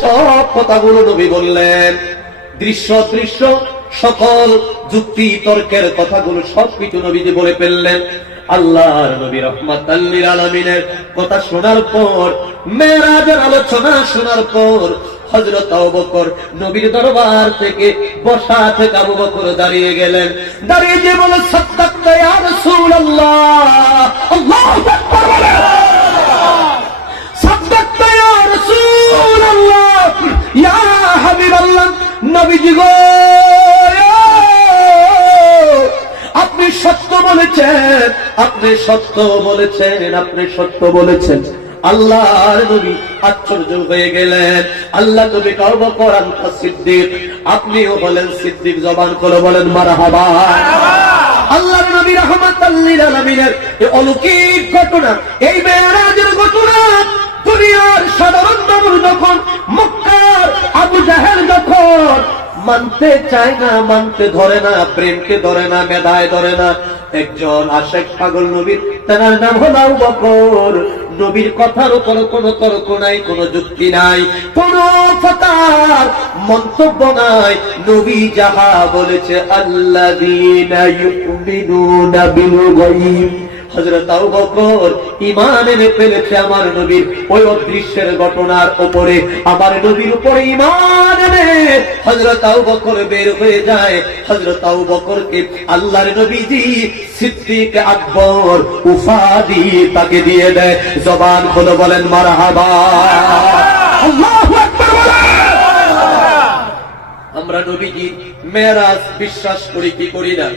সব কথাগুলো নবী বললেন। দৃশ্য দৃশ্য, সকল যুক্তি, তর্কের কথাগুলো সবকিছু নবীজি বলে ফেললেন। আল্লাহর নবী রহমত আল্লির আলমিনের কথা শোনার পর, মেয়েরাজের আলোচনা শোনার পর হজরত আবু বকর নবীর দরবার থেকে বসা থেকে দাঁড়িয়ে গেলেন। দাঁড়িয়ে যে বলে নবীজি গো আপনি সত্য বলেছেন, আপনি সত্য বলেছেন, আপনি সত্য বলেছেন। আল্লাহর নবী আশ্চর্য হয়ে গেলেন। আল্লাহ নবী কর্ম করান সিদ্দিক। আপনিও বলেন, সিদ্দিক জবান করে বলেন, মারহাবা। আল্লাহ নবী রহমাতাল্লিল আলামিনের এই অলৌকিক ঘটনা, এই মেয়েরাজের ঘটনা, দুনিয়ার সাধারণ মানুষ যখন যখন মানতে চায় না, মানতে ধরে না, প্রেমকে ধরে না, মেধায় ধরে না। একজন আশেক পাগল নবীর তার নাম হলো বকর। নবীর কথার উপর কোনো তর্ক নাই, কোনো যুক্তি নাই, কোন মন্তব্য নাই। নবী যাহা বলেছে হযরত আবু বকর ঈমান এনে ফেলেছে আমার নবীর। ওই অদৃশ্যের ঘটনার উপরে, আমার নবীর উপরে ঈমান এনে হযরত আবু বকর বের হয়ে যায়। হযরত আবু বকরকে আল্লাহর নবীজি সিদ্দিক আকবর তাকে দিয়ে দেয়। জবান খুলে বলেন মারহাবা। আল্লাহু আকবার বলেন। আমরা নবীজি মেরাজ বিশ্বাস করি কি করি না?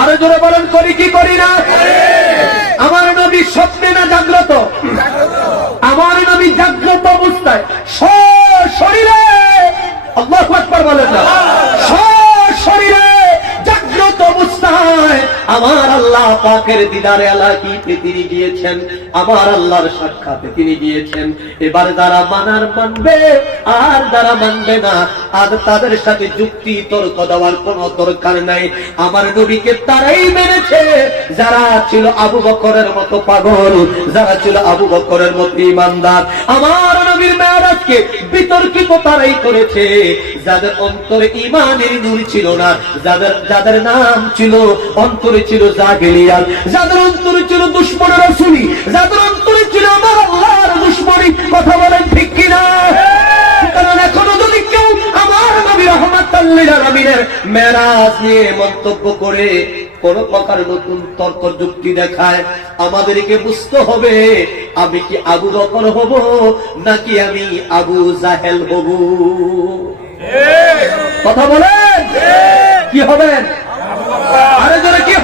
আরও জোরে বলেন করি কি করি না? আমার আমার আল্লাহ পাকের দিদারে আলাকিতে তিনি গিয়েছেন, আমার আল্লাহর সাক্ষাতে তিনি গিয়েছেন। এবার যারা মানার মানবে আর যারা মানবে না, আর তাদের সাথে যুক্তি তর্ক দেওয়ার কোন দরকার নাই। আমার নবীকে তারাই মেনেছে। যারা ছিল আবু বকরের মতো পাগল, যারা ছিল আবু বকরের মতো ইমানদার, আমার নবীর মেয়ারাজকে বিতর্কিত তারাই করেছে। যাদের অন্তরে ইমানের নূর ছিল না, যাদের যাদের নাম ছিল, অন্তরে ছিল জাগেলিয়াল যাদের অন্তরে ছিল দুশ্মনের রসুলি যাদের আলমিনের মেরাজ নিয়ে মন্তব্য করে কোন প্রকার নতুন তর্ক যুক্তি দেখায়। আমাদেরকে বুঝতে হবে আমি কি আবু বকর হব নাকি আমি আবু জাহেল হব? কথা বলেন? কি হবেন? আরে যারা কি